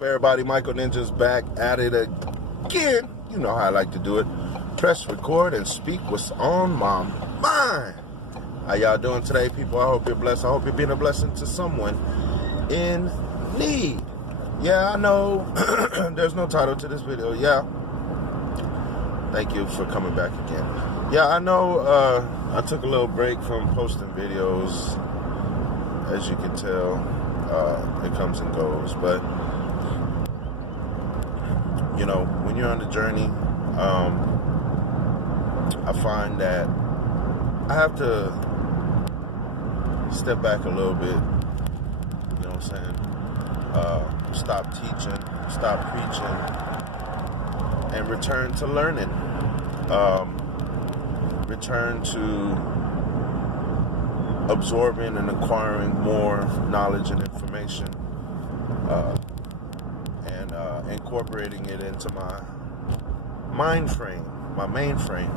Everybody, Michael Ninja's back at it again. You know how I like to do it. Press record and speak what's on my mind. How y'all doing today, people? I hope you're blessed. I hope you're being a blessing to someone in need. Yeah, I know there's no title to this video. Yeah. Thank you for coming back again. Yeah, I know I took a little break from posting videos. As you can tell, it comes and goes. But you know, when you're on the journey, I find that I have to step back a little bit, you know what I'm saying? Stop teaching, stop preaching, and return to learning. Return to absorbing and acquiring more knowledge and information. Incorporating it into my mind frame, my mainframe.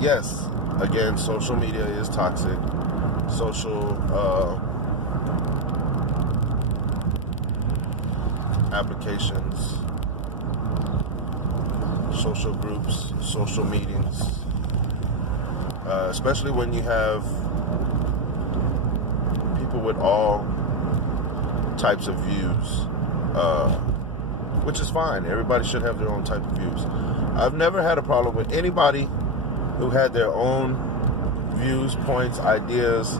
Yes, again, social media is toxic. Social applications, social groups, social meetings. Especially when you have people with all types of views, which is fine. Everybody should have their own type of views. I've never had a problem with anybody who had their own views, points, ideas,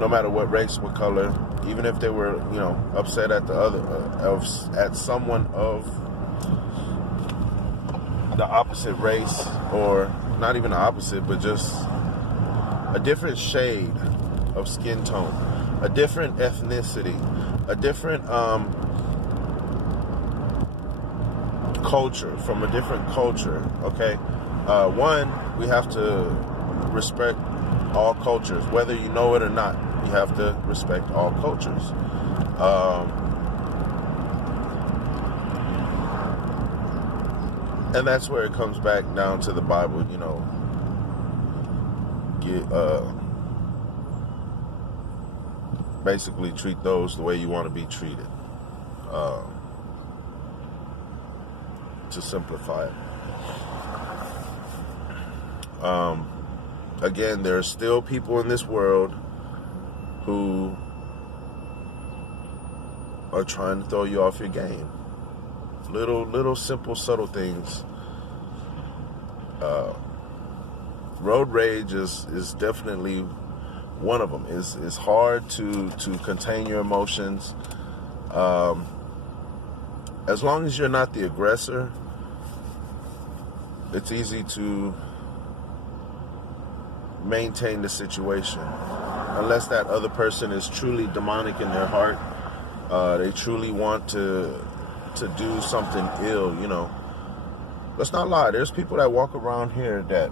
no matter what race, what color, even if they were, you know, upset at the other, at someone of the opposite race, or not even the opposite, but just a different shade of skin tone, a different ethnicity, a different culture, from a different culture, okay? One, we have to respect all cultures, whether you know it or not. You have to respect all cultures. And that's where it comes back down to the Bible, you know. Basically treat those the way you want to be treated. To simplify it. Again, there are still people in this world who are trying to throw you off your game. Little simple, subtle things. Road rage is definitely one of them. It's hard to contain your emotions. As long as you're not the aggressor, it's easy to maintain the situation. Unless that other person is truly demonic in their heart, they truly want to do something ill, you know. Let's not lie. There's people that walk around here that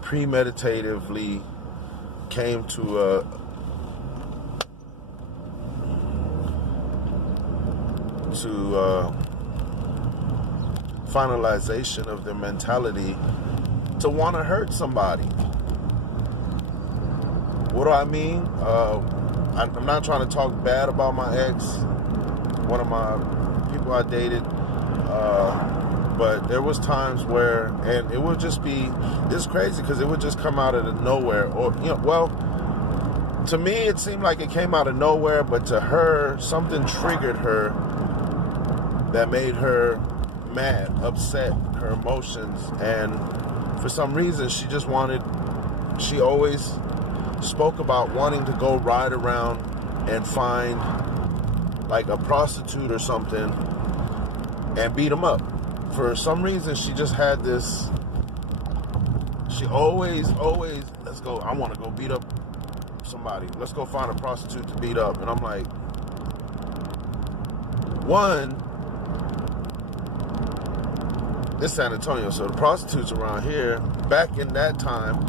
premeditatively came to a finalization of their mentality to want to hurt somebody. What do I mean? I'm not trying to talk bad about my ex, one of my people I dated, but there was times where, and it would just be, it's crazy because it would just come out of nowhere, or, you know, well, to me it seemed like it came out of nowhere, but to her, something triggered her that made her mad, upset, her emotions, and for some reason she always spoke about wanting to go ride around and find like a prostitute or something and beat them up. For some reason, she just had this, she always, let's go, I want to go beat up somebody. Let's go find a prostitute to beat up. And I'm like, one, it's San Antonio, so the prostitutes around here, back in that time,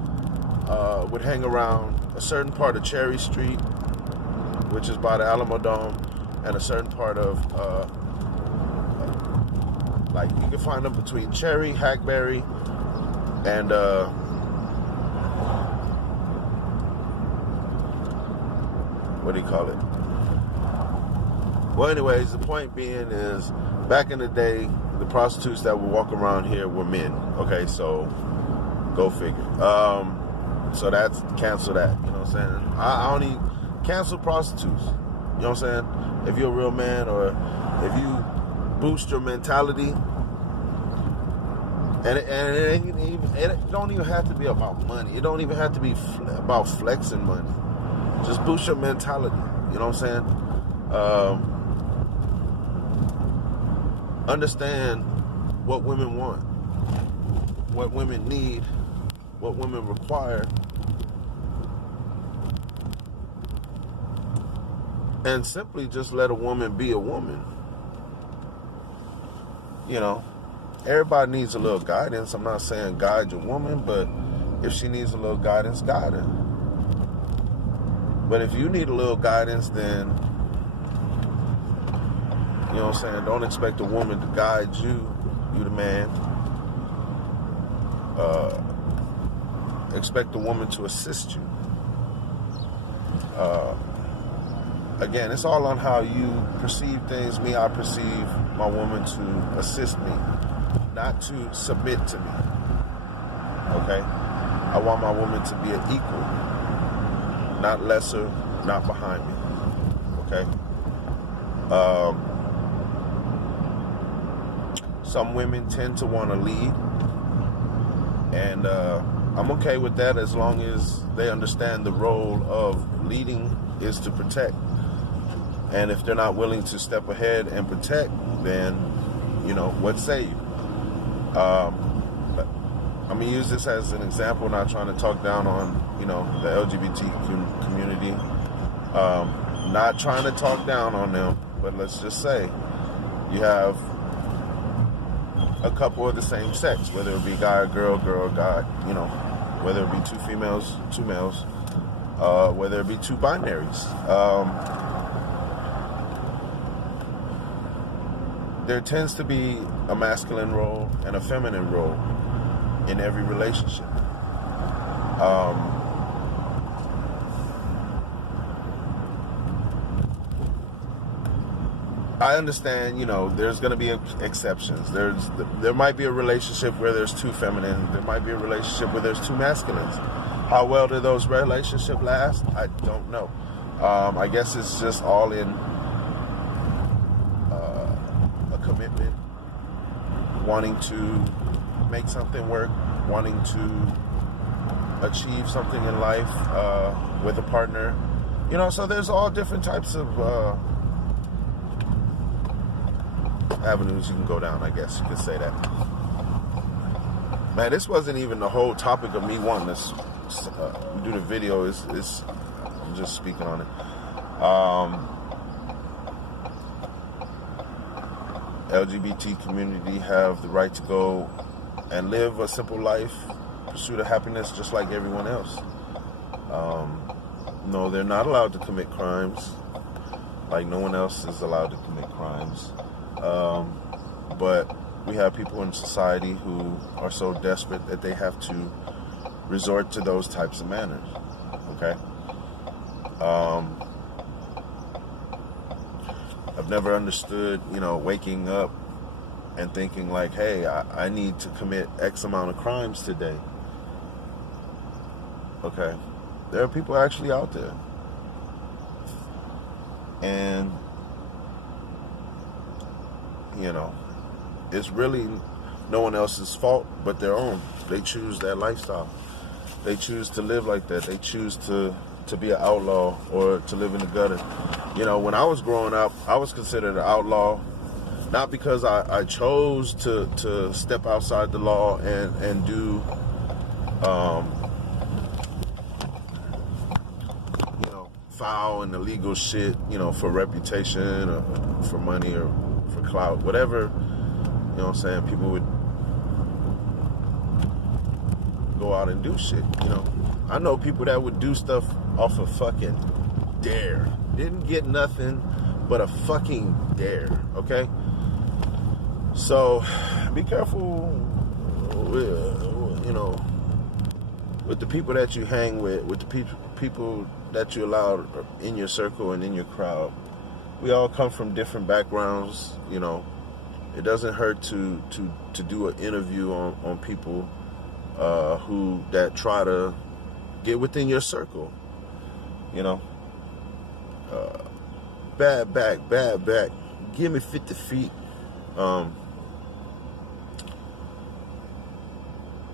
would hang around a certain part of Cherry Street, which is by the Alamo Dome, and a certain part of Like, you can find them between cherry, hackberry, and what do you call it? Well, anyways, the point being is, back in the day, the prostitutes that would walk around here were men. Okay, so go figure. So that's, cancel that. You know what I'm saying? I only cancel prostitutes. You know what I'm saying? If you're a real man, or if you boost your mentality, and it don't even have to be about money. It don't even have to be about flexing money. Just boost your mentality. You know what I'm saying? Understand what women want, what women need, what women require, and simply just let a woman be a woman. You know, everybody needs a little guidance. I'm not saying guide your woman, but if she needs a little guidance, guide her. But if you need a little guidance, then, you know what I'm saying, don't expect a woman to guide you, the man. Expect a woman to assist you. Again, it's all on how you perceive things. Me, I perceive my woman to assist me, not to submit to me. Okay? I want my woman to be an equal, not lesser, not behind me. Okay? Some women tend to want to lead, and I'm okay with that as long as they understand the role of leading is to protect. And if they're not willing to step ahead and protect, then, you know, what say you? But I'm going to use this as an example, not trying to talk down on, you know, the LGBT community. Not trying to talk down on them, but let's just say you have a couple of the same sex, whether it be guy or girl, girl or guy, you know, whether it be two females, two males, whether it be two binaries. There tends to be a masculine role and a feminine role in every relationship. I understand, you know, there's going to be exceptions. There might be a relationship where there's two feminine. There might be a relationship where there's two masculines. How well do those relationships last? I don't know. I guess it's just all in a commitment, wanting to make something work, wanting to achieve something in life with a partner. You know, so there's all different types of avenues you can go down, I guess you could say that. Man, this wasn't even the whole topic of me wanting to do the video. I'm just speaking on it. LGBT community have the right to go and live a simple life, pursue the happiness just like everyone else. No, they're not allowed to commit crimes like no one else is allowed to commit crimes. But we have people in society who are so desperate that they have to resort to those types of manners. Okay? I've never understood, you know, waking up and thinking like, hey, I need to commit X amount of crimes today. Okay? There are people actually out there. And, you know, it's really no one else's fault but their own. They choose that lifestyle. They choose to live like that. They choose to be an outlaw or to live in the gutter. You know, when I was growing up, I was considered an outlaw, not because I chose to step outside the law and do, you know, foul and illegal shit, you know, for reputation or for money or for clout, whatever, you know what I'm saying, people would go out and do shit, you know. I know people that would do stuff off of fucking dare. Didn't get nothing but a fucking dare, okay? So be careful with the people that you hang with the people that you allow in your circle and in your crowd. We all come from different backgrounds. It doesn't hurt to do an interview on people who that try to get within your circle. Bad back. Give me 50 feet.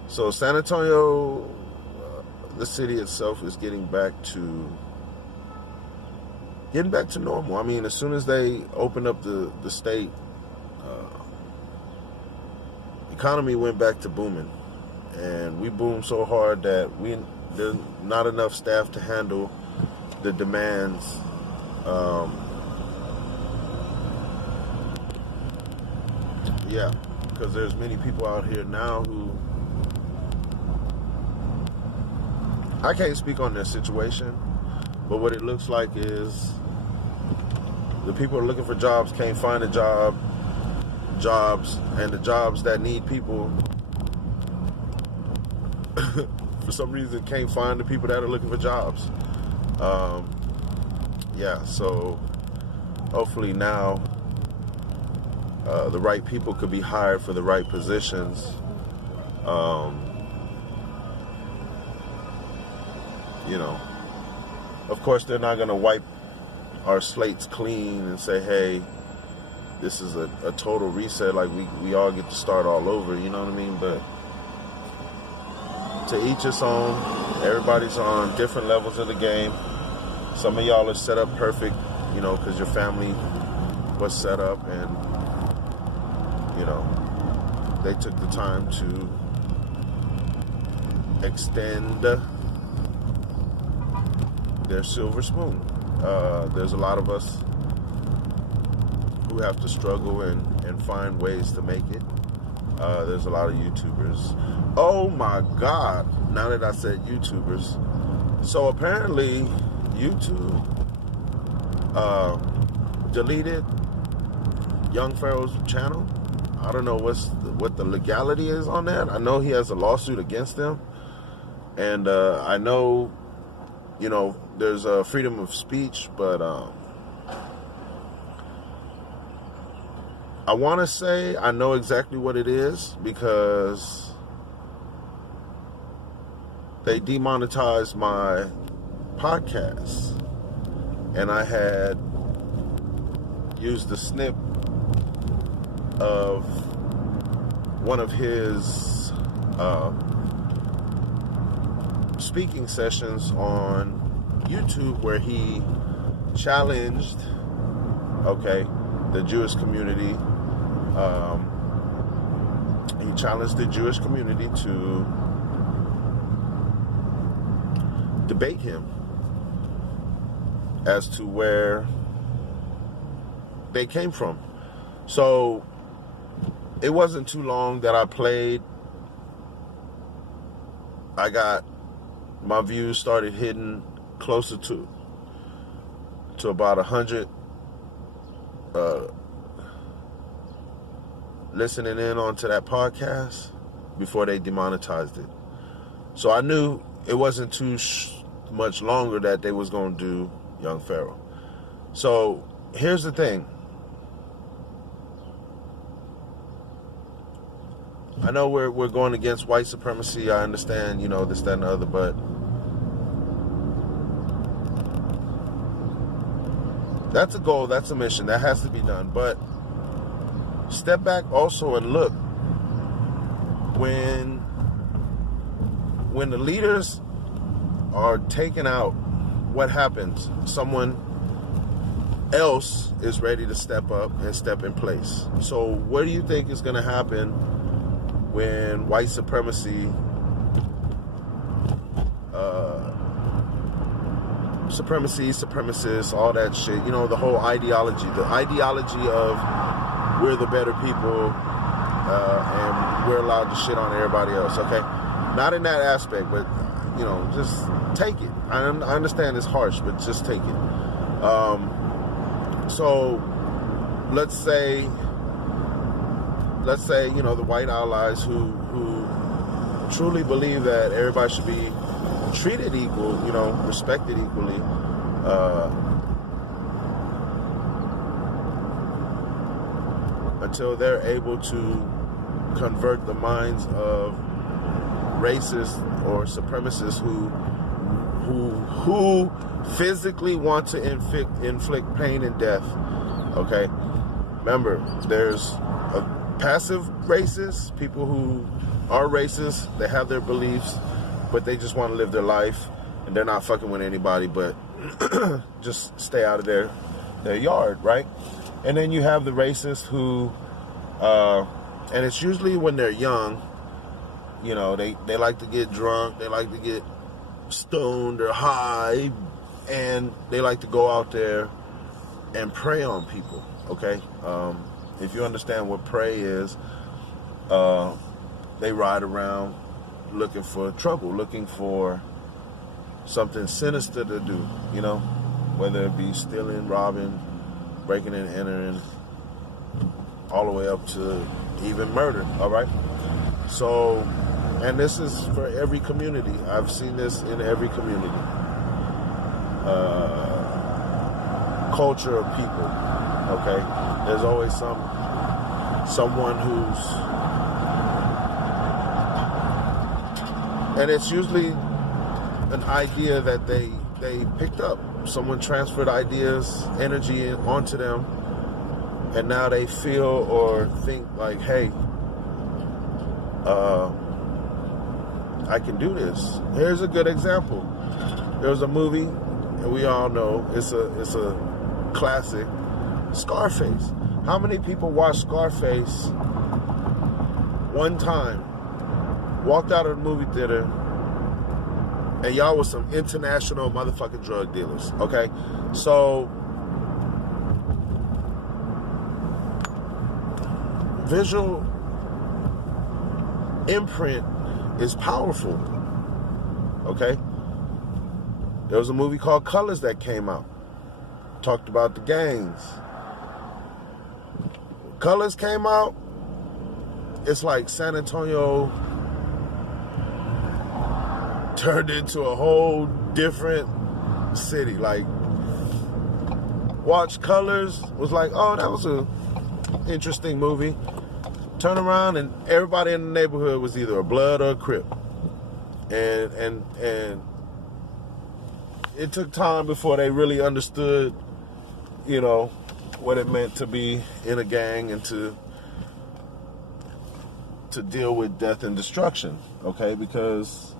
So San Antonio, the city itself, is getting back to normal. I mean, as soon as they opened up the state, economy went back to booming, and we boomed so hard that there's not enough staff to handle the demands. Because there's many people out here now who, I can't speak on their situation, but what it looks like is the people are looking for jobs, can't find jobs, and the jobs that need people, for some reason, can't find the people that are looking for jobs. So hopefully now the right people could be hired for the right positions. Of course, they're not going to wipe our slates clean and say, hey, this is a total reset, like we all get to start all over, you know what I mean? But to each its own. Everybody's on different levels of the game. Some of y'all are set up perfect, because your family was set up, and they took the time to extend their silver spoon. There's a lot of us who have to struggle and find ways to make it. There's a lot of YouTubers. Oh my God, now that I said YouTubers. So apparently YouTube deleted Young Pharaoh's channel. I don't know what the legality is on that. I know he has a lawsuit against them. And I know, there's a freedom of speech, but I want to say I know exactly what it is, because they demonetized my podcast, and I had used a snip of one of his speaking sessions on YouTube, where he challenged, the Jewish community. He challenged the Jewish community to debate him as to where they came from. So it wasn't too long that I played. I got my views started hitting closer to about 100 listening in onto that podcast before they demonetized it. So I knew it wasn't too much longer that they was going to do Young Pharaoh. So here's the thing. I know we're going against white supremacy. I understand, this, that, and the other, but that's a goal, that's a mission, that has to be done. But step back also and look. When the leaders are taken out, what happens? Someone else is ready to step up and step in place. So what do you think is going to happen when white supremacy, supremacists, all that shit, the whole ideology of we're the better people, and we're allowed to shit on everybody else, okay? Not in that aspect, but, just take it. I understand it's harsh, but just take it. So, let's say let's say, you know, the white allies who truly believe that everybody should be treated equal, you know, respected equally, until they're able to convert the minds of racists or supremacists who physically want to inflict pain and death. Okay, remember, there's a passive racist, people who are racist, they have their beliefs, but they just want to live their life, and they're not fucking with anybody, but just stay out of their yard, right? And then you have the racists who, and it's usually when they're young, you know, they like to get drunk, they like to get stoned or high, and they like to go out there and prey on people, okay? If you understand what prey is, they ride around looking for trouble, looking for something sinister to do, you know, whether it be stealing, robbing, breaking and entering, all the way up to even murder, all right? So, and this is for every community. I've seen this in every community. Culture of people, okay? There's always someone who's, and it's usually an idea that they picked up. Someone transferred ideas, energy onto them, and now they feel or think like, hey, I can do this. Here's a good example. There was a movie, and we all know it's a classic, Scarface. How many people watched Scarface one time, walked out of the movie theater, and y'all was some international motherfucking drug dealers, okay? So, visual imprint is powerful, okay? There was a movie called Colors that came out. Talked about the gangs. Colors came out, it's like San Antonio turned into a whole different city. Like, watch Colors, was like, oh, that was a interesting movie. Turn around and everybody in the neighborhood was either a Blood or a Crip. And it took time before they really understood, you know, what it meant to be in a gang and to deal with death and destruction, okay? Because,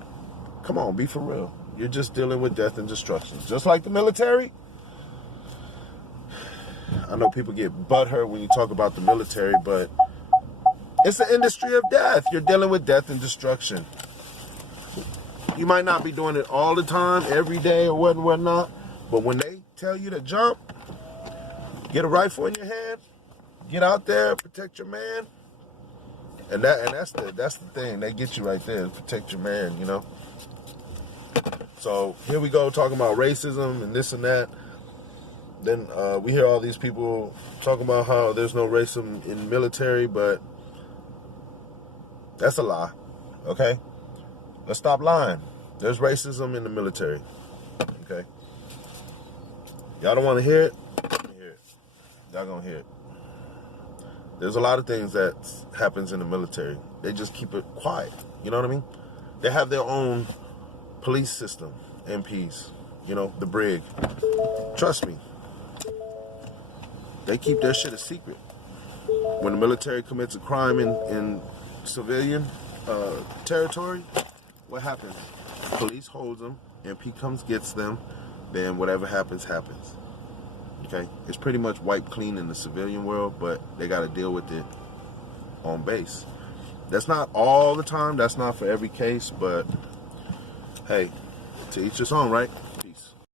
come on, be for real. You're just dealing with death and destruction. Just like the military. I know people get butthurt when you talk about the military, but it's an industry of death. You're dealing with death and destruction. You might not be doing it all the time, every day or whatnot, but when they tell you to jump, get a rifle in your hand, get out there, protect your man, and that's the thing. They get you right there, protect your man, you know. So here we go talking about racism and this and that. Then we hear all these people talking about how there's no racism in the military, but that's a lie, okay? Let's stop lying. There's racism in the military, okay? Y'all don't want to hear it? Hear it. Y'all gonna hear it. There's a lot of things that happens in the military. They just keep it quiet, you know what I mean? They have their own police system, MPs, you know, the brig. Trust me, they keep their shit a secret. When the military commits a crime in civilian territory, what happens? Police holds them, MP comes, gets them, then whatever happens, happens. Okay? It's pretty much wiped clean in the civilian world, but they got to deal with it on base. That's not all the time, that's not for every case, but hey, to each his own, right?